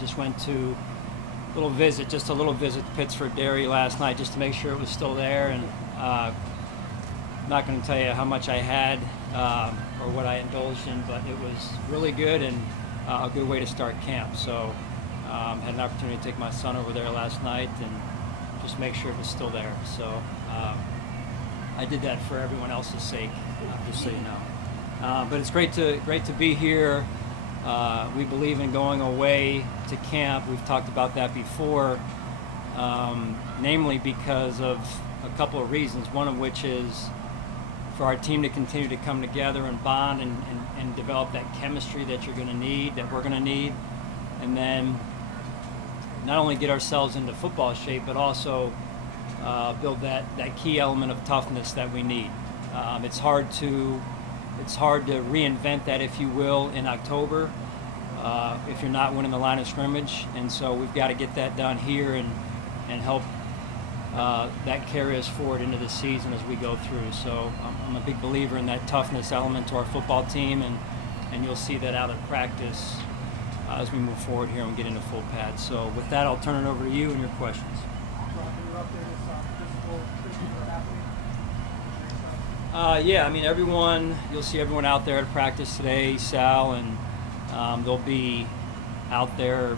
Just went to just a little visit to Pittsford Dairy last night just to make sure it was still there. And I'm not going to tell you how much I had or what I indulged in, but it was really good and a good way to start camp. So had an opportunity to take my son over there last night and just make sure it was still there. So I did that for everyone else's sake, just so you know. But it's great to be here. We believe in going away to camp. We've talked about that before, namely because of a couple of reasons, one of which is for our team to continue to come together and bond and develop that chemistry that you're going to need, that we're going to need, and then not only get ourselves into football shape, but also build that key element of toughness that we need. It's hard to reinvent that, if you will, in October if you're not winning the line of scrimmage, and so we've got to get that done here and help that carry us forward into the season as we go through. So I'm a big believer in that toughness element to our football team, and you'll see that out of practice as we move forward here and get into full pads. So with that, I'll turn it over to you and your questions. Yeah, I mean, you'll see everyone out there at practice today, Sal, and they'll be out there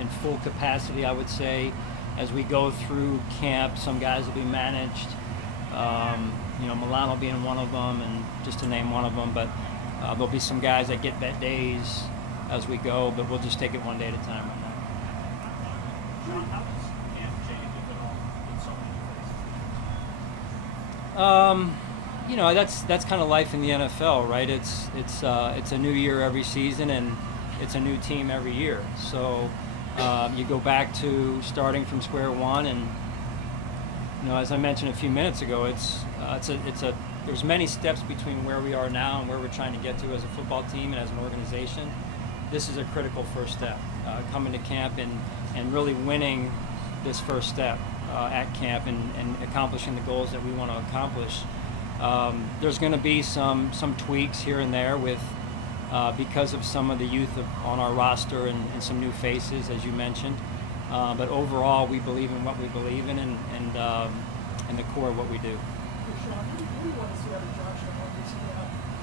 in full capacity, I would say, as we go through camp. Some guys will be managed, Milano being one of them, and just to name one of them, but there'll be some guys that get vet days as we go, but we'll just take it one day at a time right now. Sean, how does camp change, if at all, with so many faces? That's kind of life in the NFL, right? It's a new year every season, and it's a new team every year. So you go back to starting from square one, and as I mentioned a few minutes ago, there's many steps between where we are now and where we're trying to get to as a football team and as an organization. This is a critical first step, coming to camp and really winning this first step at camp and accomplishing the goals that we want to accomplish. There's going to be some tweaks here and there with because of some of the youth on our roster and some new faces, as you mentioned. But overall, we believe in what we believe in and the core of what we do. Hey, Sean, what do you want to see out of Josh? I want to see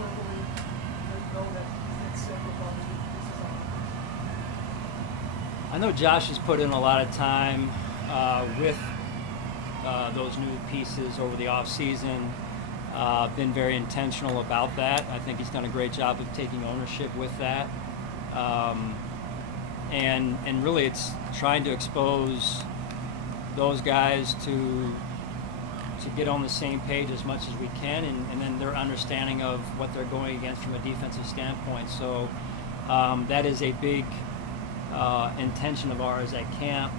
verbally know that he's sick of this is on. I know Josh has put in a lot of time with those new pieces over the off season. Been very intentional about that. I think he's done a great job of taking ownership with that. And really it's trying to expose those guys to get on the same page as much as we can, and then their understanding of what they're going against from a defensive standpoint. So that is a big intention of ours at camp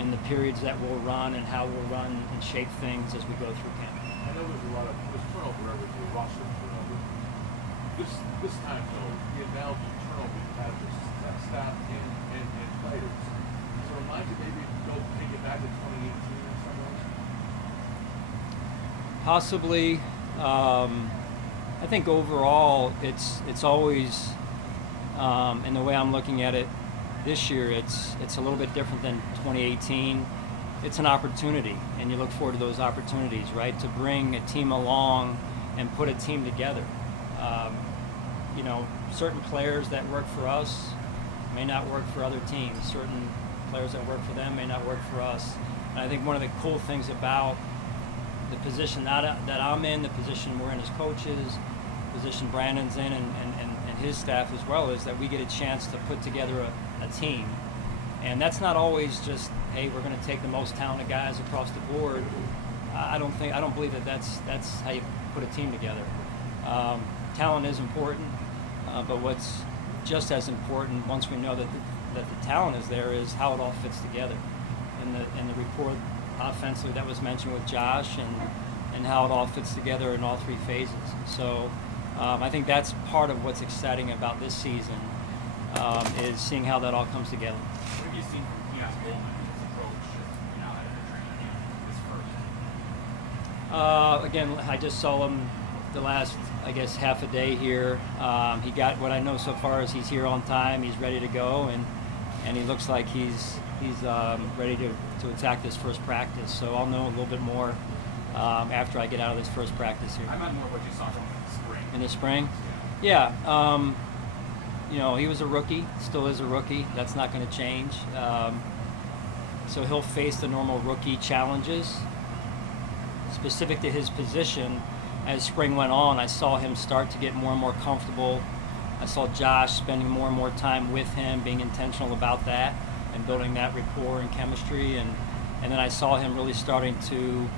in the periods that we'll run and how we'll run and shape things as we go through camp. I know there's turnover every year, roster turnover. This time though, the analogy of turnover you have this staff and players. So remind you maybe go take it back to 2018 in some ways? Possibly. I think overall it's always, and the way I'm looking at it this year, it's a little bit different than 2018. It's an opportunity, and you look forward to those opportunities, right? To bring a team along and put a team together. Certain players that work for us may not work for other teams. Certain players that work for them may not work for us. And I think one of the cool things about the position that I'm in, the position we're in as coaches, the position Brandon's in and his staff as well, is that we get a chance to put together a team. And that's not always just, hey, we're going to take the most talented guys across the board. I don't believe that's how you put a team together. Talent is important, but what's just as important, once we know that the talent is there, is how it all fits together. And the rapport offensively that was mentioned with Josh and how it all fits together in all three phases. So I think that's part of what's exciting about this season, is seeing how that all comes together. What have you seen from Keon Coleman and his approach now that they're training this first? Again, I just saw him the last, half a day here. He got what I know so far is he's here on time, he's ready to go, and and he looks like he's ready to attack this first practice. So I'll know a little bit more after I get out of this first practice here. I meant more what you saw from him in the spring. In the spring? Yeah. You know, he was a rookie, still is a rookie. That's not going to change. So he'll face the normal rookie challenges. Specific to his position, as spring went on, I saw him start to get more and more comfortable. I saw Josh spending more and more time with him, being intentional about that and building that rapport and chemistry. And then I saw him really starting to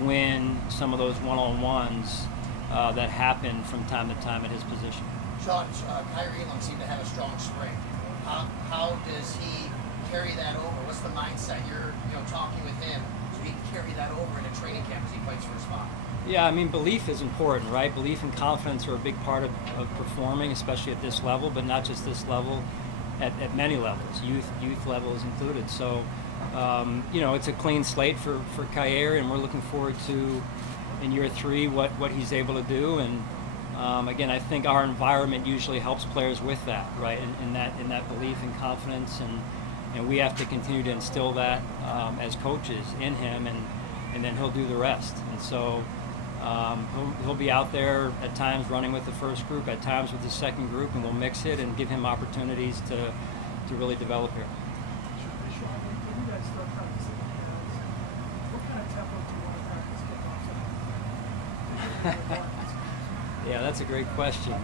win some of those one-on-ones that happen from time to time at his position. Sean, Kyrie Elam seemed to have a strong spring. How does he carry that over? What's the mindset? You're talking with him, so he can carry that over in a training camp as he fights for a spot. Yeah, I mean, belief is important, right? Belief and confidence are a big part of performing, especially at this level, but not just this level, at many levels, youth levels included. So, it's a clean slate for Kyer, and we're looking forward to, in year 3, what he's able to do. And again, I think our environment usually helps players with that, right? In that belief and confidence, and we have to continue to instill that as coaches in him, and then he'll do the rest. And so he'll be out there at times running with the first group, at times with the second group, and we'll mix it and give him opportunities to really develop here. Sean, when you guys start practicing with guys, what kind of tempo do you want to practice kickoffs at? Yeah, that's a great question,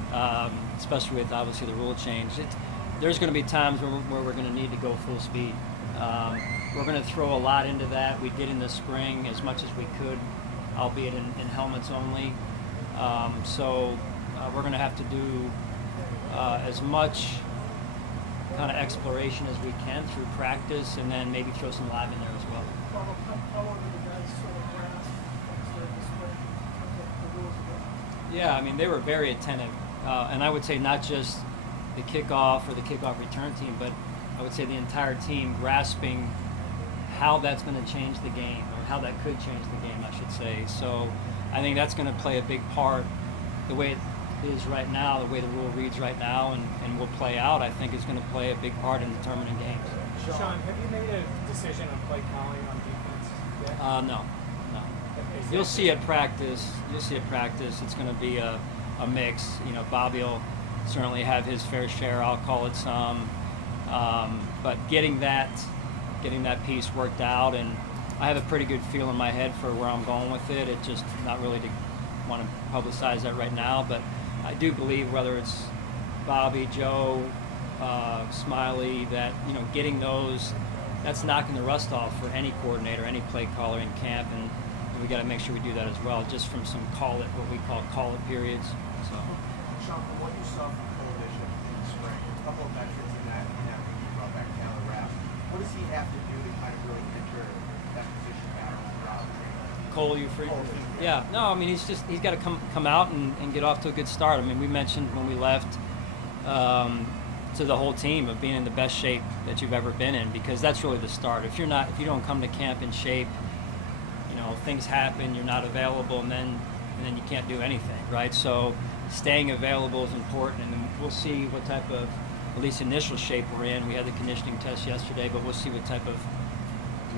especially with obviously the rule change. There's going to be times where we're going to need to go full speed. We're going to throw a lot into that. We did in the spring as much as we could, albeit in helmets only. So we're going to have to do as much kind of exploration as we can through practice, and then maybe throw some live in there as well. How long do the guys sort of grasp during the spring in terms of the rules of it? Yeah, I mean, they were very attentive. And I would say not just the kickoff or the kickoff return team, but I would say the entire team grasping how that's going to change the game, or how that could change the game, I should say. So I think that's going to play a big part. The way it is right now, the way the rule reads right now and will play out, I think is going to play a big part in determining games. Sean, have you made a decision on play calling on defense yet? No. Is You'll that- see at practice. It's going to be a mix. Bobby will certainly have his fair share. I'll call it some, but getting that piece worked out, and I have a pretty good feel in my head for where I'm going with it. It's just not really to want to publicize that right now, but I do believe whether it's Bobby, Joe, Smiley, that getting those, that's knocking the rust off for any coordinator, any play caller in camp, and we got to make sure we do that as well, just from some what we call call it periods. So. Sean, from what you saw from Coalition in the spring, a couple of veterans in that when you brought back Taylor Rapp, what does he have to do to kind of really enter that position battle throughout training? Cole, you free? Yeah, no, I mean, he's got to come out and get off to a good start. I mean, we mentioned when we left to the whole team of being in the best shape that you've ever been in, because that's really the start. If you don't come to camp in shape, things happen, you're not available, and then you can't do anything, right? So staying available is important, and then we'll see what type of, at least initial shape we're in. We had the conditioning test yesterday, but we'll see what type of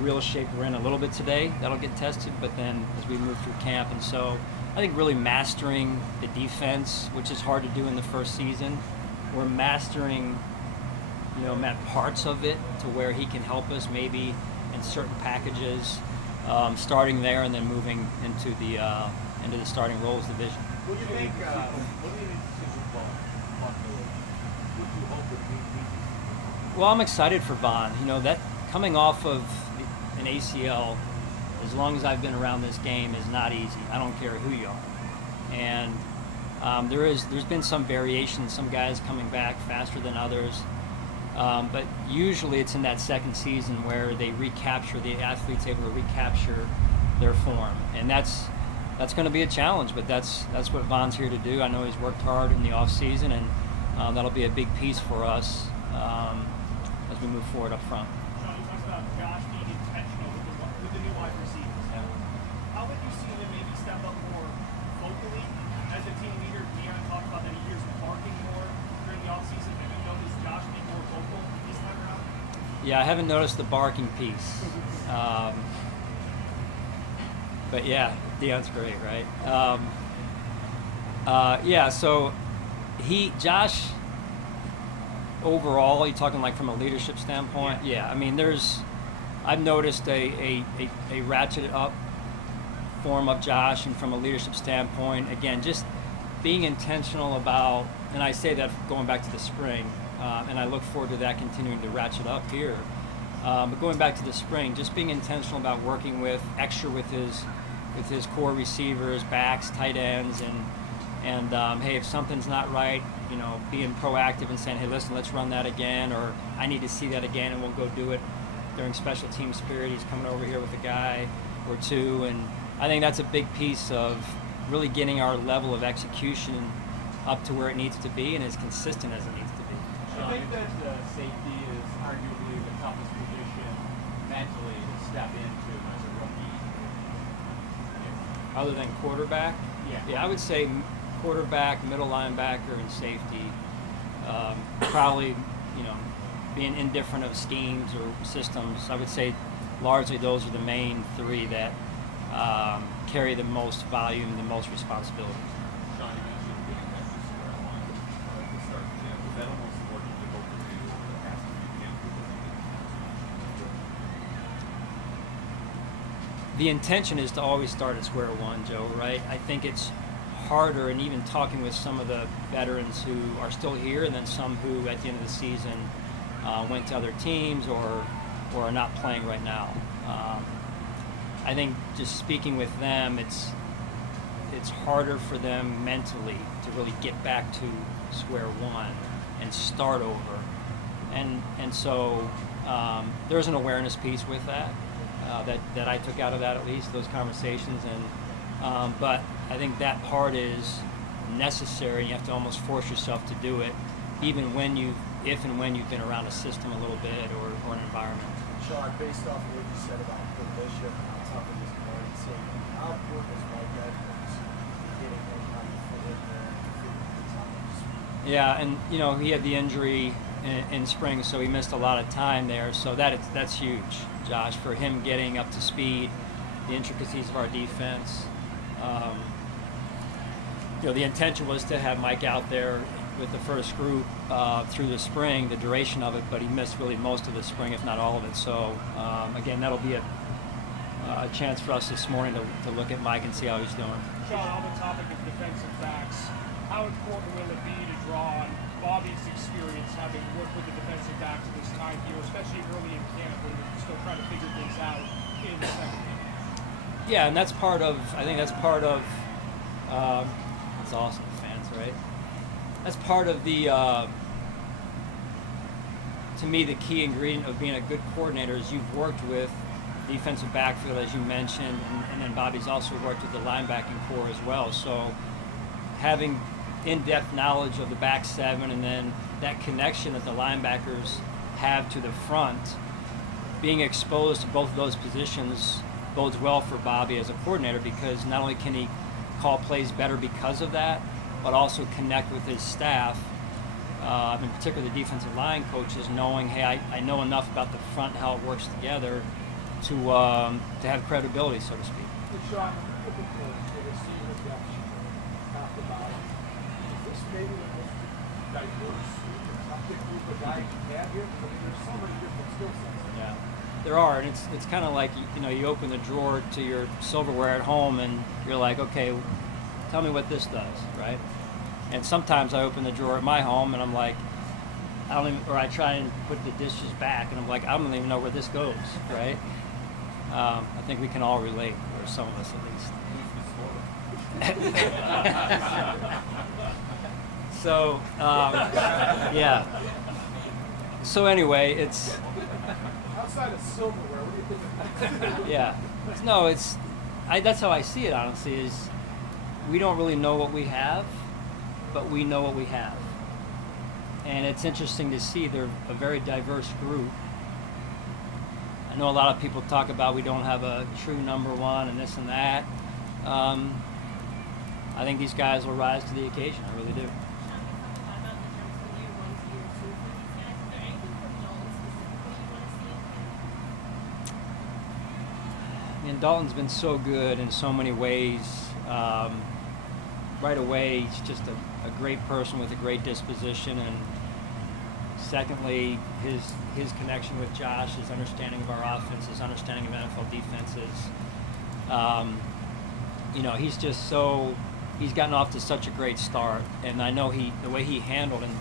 real shape we're in a little bit today. That'll get tested, but then as we move through camp. And so I think really mastering the defense, which is hard to do in the first season. We're mastering, Matt, parts of it to where he can help us maybe in certain packages, starting there and then moving into the starting roles division. What do you think decision Vaughn Miller? What do you hope would be? Well, I'm excited for Vaughn. That coming off of an ACL, as long as I've been around this game, is not easy. I don't care who you are. And there's been some variation, some guys coming back faster than others. But usually it's in that second season where the athlete's able to recapture their form. And that's going to be a challenge, but that's what Vaughn's here to do. I know he's worked hard in the off season, and that'll be a big piece for us as we move forward up front. Sean, you talked about Josh being intentional with the new wide receivers. Yeah. How would you see him maybe step up more vocally as a team leader? Deion talked about that he hears barking more during the offseason. Have you noticed Josh being more vocal this time around? Yeah, I haven't noticed the barking piece. But yeah, Deion's great, right? Yeah, so Josh, overall, you talking like from a leadership standpoint? Yeah, I mean, I've noticed a ratcheted up form of Josh, and from a leadership standpoint, again, just being intentional about, and I say that going back to the spring, and I look forward to that continuing to ratchet up here. But going back to the spring, just being intentional about working with his core receivers, backs, tight ends, and hey, if something's not right, being proactive and saying, hey, listen, let's run that again, or I need to see that again, and we'll go do it during special teams period. He's coming over here with a guy or two, and I think that's a big piece of really getting our level of execution up to where it needs to be and as consistent as it needs to be. I think that safety is arguably the toughest position mentally to step into as a rookie. Other than quarterback? Yeah. I would say quarterback, middle linebacker, and safety. Probably, being indifferent of schemes or systems, I would say largely those are the main three that carry the most volume, the most responsibility. Sean, you mentioned getting back to square one at the start of the camp. Was that almost more difficult for you over the past few camps because The intention is to always start at square one, Joe, right? I think it's harder, and even talking with some of the veterans who are still here, and then some who at the end of the season went to other teams or are not playing right now. I think just speaking with them, it's harder for them mentally to really get back to square one and start over, and so there's an awareness piece with that that I took out of that, at least those conversations, and but I think that part is necessary. You have to almost force yourself to do it, even if and when you've been around a system a little bit or an environment. Sean, based off of what you said about the bishop and how tough it is to learn, saying how important is Mike Edwards getting him how to fit in there and figuring things out on the speed? Yeah, and he had the injury in spring, so he missed a lot of time there. So that's huge, Josh, for him getting up to speed, the intricacies of our defense. The intention was to have Mike out there with the first group through the spring, the duration of it, but he missed really most of the spring, if not all of it. So again, that'll be a chance for us this morning to look at Mike and see how he's doing. Sean, on the topic of defensive backs, how important will it be to draw on Bobby's experience having worked with the defensive backs at this time here, especially early in camp when you're still trying to figure things out in the second game? Yeah, and that's part of, that's awesome, fans, right? That's part of the, to me, the key ingredient of being a good coordinator is you've worked with defensive backfield, as you mentioned, and then Bobby's also worked with the linebacking core as well. So having in-depth knowledge of the back seven and then that connection that the linebackers have to the front, being exposed to both of those positions bodes well for Bobby as a coordinator, because not only can he call plays better because of that, but also connect with his staff, in particular the defensive line coaches, knowing, hey, I know enough about the front, how it works together to have credibility, so to speak. Hey, Sean, looking for the receiver depth chart, top to bottom, is this maybe the most diverse group of guys you have here? I mean, there's so many different skill sets. Yeah, there are, and it's kind of like you open the drawer to your silverware at home, and you're like, okay, tell me what this does, right? And sometimes I open the drawer at my home, and I'm like, I try and put the dishes back, and I'm like, I don't even know where this goes, right? I think we can all relate, or some of us at least. So, yeah. So anyway, it's Outside of silverware, what do you think? yeah. No, that's how I see it, honestly, is we don't really know what we have, but we know what we have. And it's interesting to see they're a very diverse group. I know a lot of people talk about we don't have a true number one and this and that. I think these guys will rise to the occasion. I really do. and Dalton's been so good in so many ways. Right away, he's just a great person with a great disposition, and secondly, his connection with Josh, his understanding of our offense, his understanding of NFL defenses. He's just he's gotten off to such a great start, and I know the way he handled in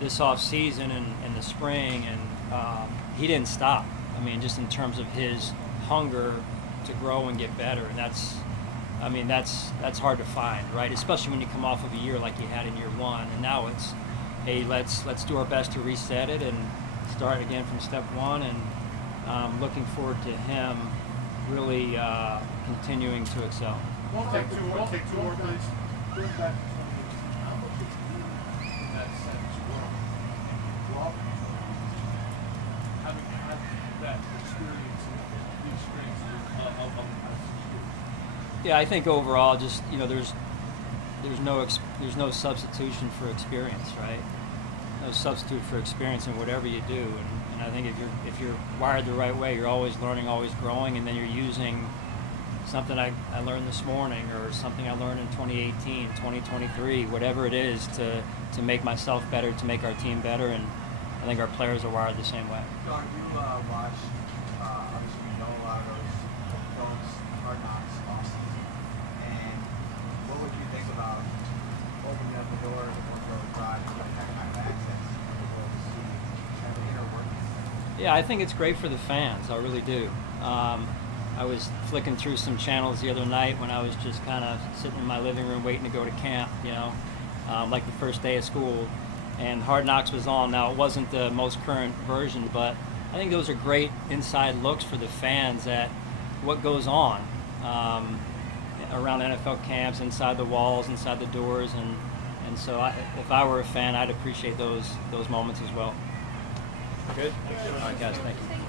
this off season and the spring, and he didn't stop. I mean, just in terms of his hunger to grow and get better, and that's hard to find, right? Especially when you come off of a year like you had in year one, and now it's, hey, let's do our best to reset it and start again from step one, and looking forward to him really continuing to excel. Take two more, please. Going back to 2018, how much of you in that sense were having had that experience and the experience of the past 6 years? Yeah, I think overall, just there's no substitution for experience, right? No substitute for experience in whatever you do, and I think if you're wired the right way, you're always learning, always growing, and then you're using something I learned this morning, or something I learned in 2018, 2023, whatever it is, to make myself better, to make our team better, and I think our players are wired the same way. Don, you watched, obviously you know a lot of those Hard Knocks losses, and what would you think about opening up the door to one of those guys with that kind of access to be able to see kind of the inner workings? Yeah, I think it's great for the fans. I really do. I was flicking through some channels the other night when I was just kind of sitting in my living room waiting to go to camp, like the first day of school, and Hard Knocks was on. Now, it wasn't the most current version, but I think those are great inside looks for the fans at what goes on around NFL camps, inside the walls, inside the doors, and so if I were a fan, I'd appreciate those moments as well. Good. All right, guys, thank you.